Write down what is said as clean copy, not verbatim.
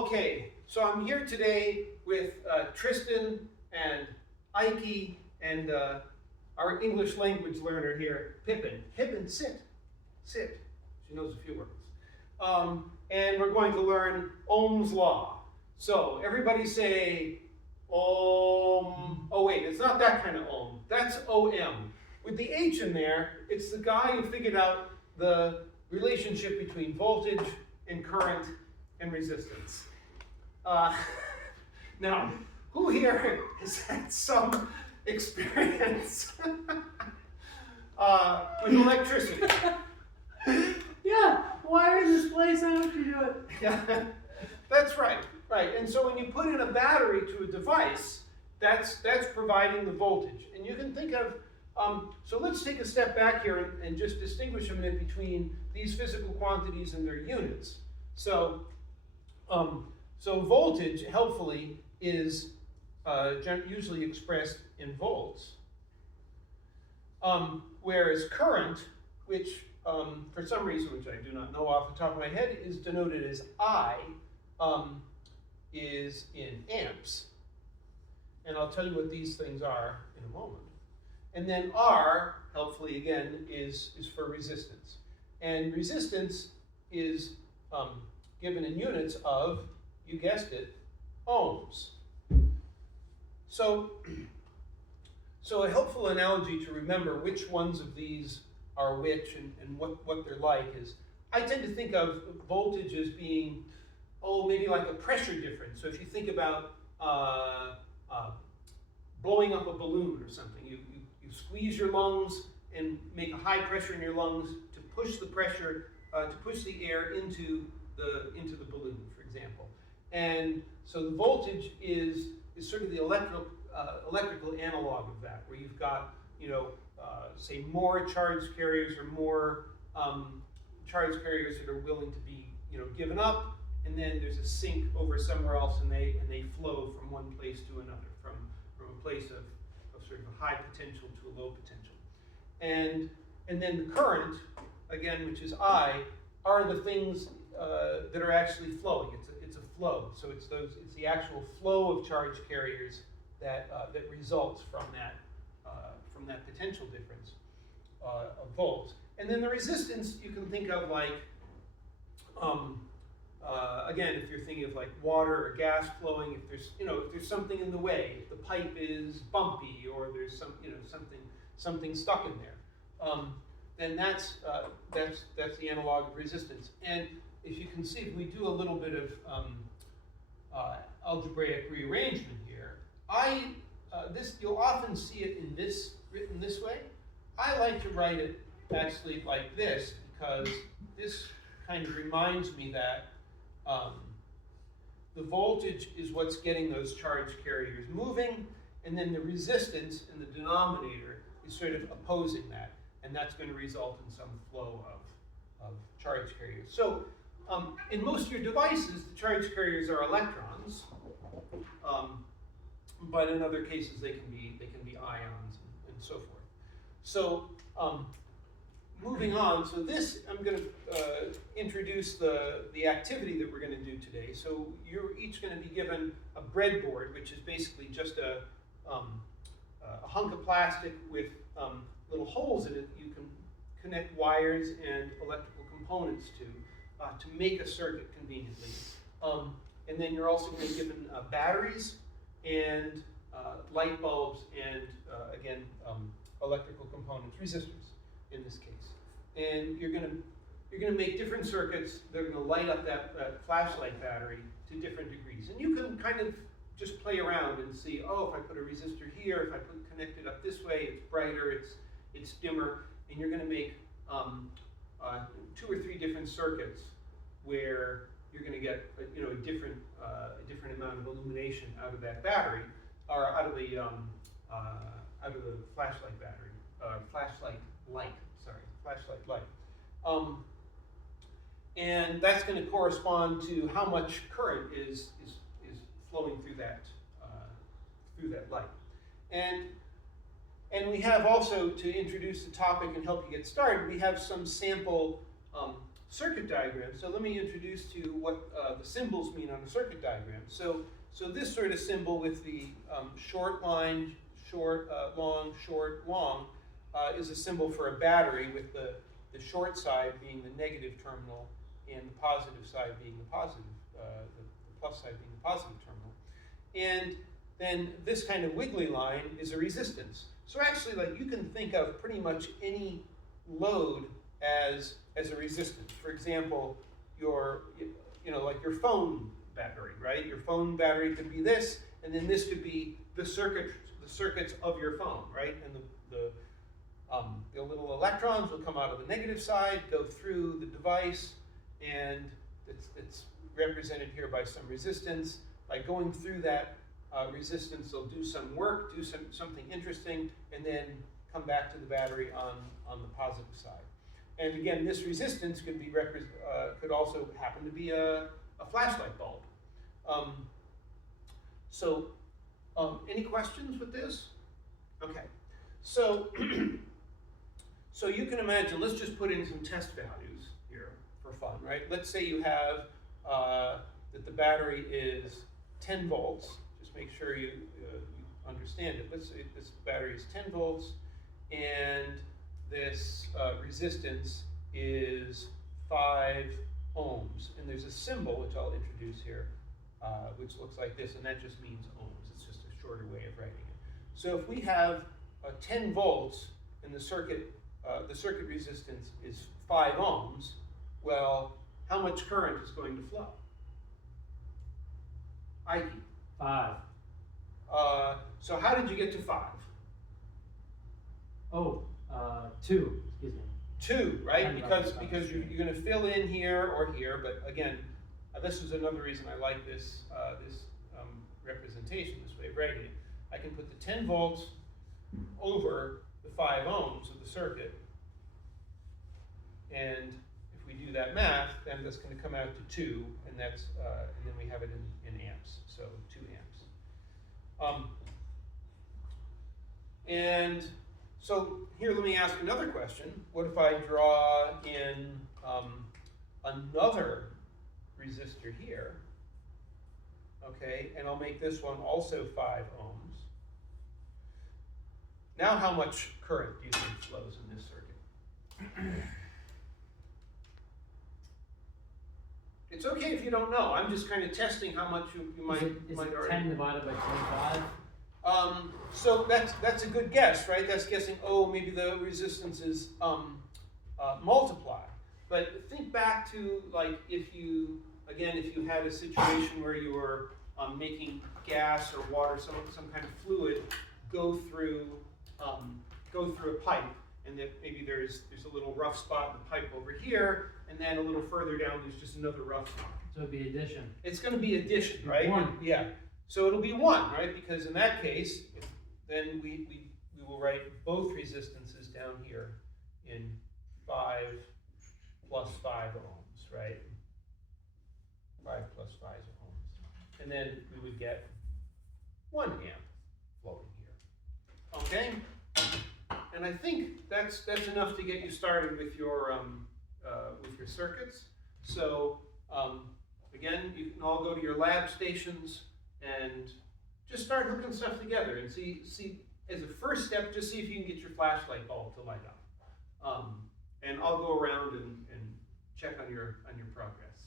Okay, so I'm here today with Tristan and Ike and our English language learner here, Pippin. Pippin, sit, sit. She knows a few words. And we're going to learn Ohm's law. So everybody say Ohm. Oh wait, it's not that kind of Ohm. That's O-M. With the H in there, it's the guy who figured out the relationship between voltage and current and resistance. Now, who here has had some experience with electricity? Yeah, wire in this place, I hope you do it. Yeah, that's right, right. And so when you put in a battery to a device, that's providing the voltage. And you can think of, so let's take a step back here and just distinguish a minute between these physical quantities and their units. So, so voltage, helpfully, is usually expressed in volts, whereas current, which for some reason, which I do not know off the top of my head, is denoted as I, is in amps. And I'll tell you what these things are in a moment. And then R, helpfully again, is for resistance. And resistance is given in units of, you guessed it, ohms. So a helpful analogy to remember which ones of these are which and what they're like is, I tend to think of voltage as being, maybe like a pressure difference. So if you think about blowing up a balloon or something, you squeeze your lungs and make a high pressure in your lungs to push the pressure, to push the air into the balloon, for example. And so the voltage is sort of the electrical analog of that, where you've got, say more charged carriers or more charged carriers that are willing to be, given up, and then there's a sink over somewhere else, and they flow from one place to another, from a place of sort of a high potential to a low potential. And then the current, again, which is I, are the things that are actually flowing. It's a flow. So it's the actual flow of charged carriers that results from that potential difference of volts. And then the resistance you can think of like, again, if you're thinking of like water or gas flowing, if there's something in the way, if the pipe is bumpy or there's something stuck in there, then that's the analog of resistance. And if you can see, if we do a little bit of algebraic rearrangement here, you'll often see it written this way. I like to write it actually like this because this kind of reminds me that the voltage is what's getting those charged carriers moving, and then the resistance in the denominator is sort of opposing that, and that's going to result in some flow of charged carriers. So in most of your devices, the charged carriers are electrons, but in other cases they can be ions and so forth. So moving on, so this, I'm going to introduce the activity that we're going to do today. So you're each going to be given a breadboard, which is basically just a hunk of plastic with little holes in it you can connect wires and electrical components to make a circuit conveniently. And then you're also going to be given batteries and light bulbs and, again, electrical components, resistors in this case. And you're going to make different circuits that are going to light up that flashlight battery to different degrees. And you can kind of just play around and see, if I put a resistor here, if I connect it up this way, it's brighter, it's dimmer, and you're going to make 2 or 3 different circuits where you're going to get a different amount of illumination out of that battery, or out of the flashlight battery, flashlight light. And that's going to correspond to how much current is flowing through that light. And we have also, to introduce the topic and help you get started, we have some sample circuit diagram. So let me introduce to you what the symbols mean on a circuit diagram. So this sort of symbol with the short line, short, long, short, long, is a symbol for a battery with the short side being the negative terminal and the positive side being the positive, the plus side being the positive terminal. And then this kind of wiggly line is a resistance. So actually, like, you can think of pretty much any load as a resistance. For example, like your phone battery, right? Your phone battery could be this, and then this could be the circuits of your phone, right? And the little electrons will come out of the negative side, go through the device, and it's represented here by some resistance. By going through that resistance, they'll do some work, do something interesting, and then come back to the battery on the positive side. And again, this resistance could be could also happen to be a flashlight bulb. Any questions with this? Okay, so so you can imagine. Let's just put in some test values here for fun, right? Let's say you have that the battery is 10 volts. Just make sure you understand it. Let's say this battery is 10 volts, and this resistance is 5 ohms. And there's a symbol, which I'll introduce here, which looks like this, and that just means ohms. It's just a shorter way of writing it. So if we have 10 volts and the circuit resistance is 5 ohms, well, how much current is going to flow? Ike? 5. So how did you get to 5? Oh, 2. Excuse me. 2, right? And Because you're going to fill in here or here, but again, this is another reason I like this representation, this way of writing it. I can put the 10 volts over the 5 ohms of the circuit, and if we do that math, then that's going to come out to 2, and that's and then we have it in amps, so 2 amps. And so here, let me ask another question. What if I draw in another resistor here? Okay, and I'll make this one also 5 ohms. Now how much current do you think flows in this circuit? It's okay if you don't know. I'm just kind of testing how much you might already. 10 divided by 25? So that's a good guess, right? That's guessing, oh, maybe the resistance is multiplied. But think back to, like, if you had a situation where you were making gas or water, some kind of fluid, go through a pipe, and that maybe there's a little rough spot in the pipe over here, and then a little further down there's just another rough spot. So it'd be addition. It's going to be addition, right? 1. Yeah. So it'll be 1, right? Because in that case, then we will write both resistances down here in 5 plus 5 ohms, right? 5 plus 5 ohms. And then we would get 1 amp flowing here. Okay? And I think that's enough to get you started with your circuits. So again, you can all go to your lab stations and just start hooking stuff together and see as a first step, just see if you can get your flashlight bulb to light up. And I'll go around and check on your progress.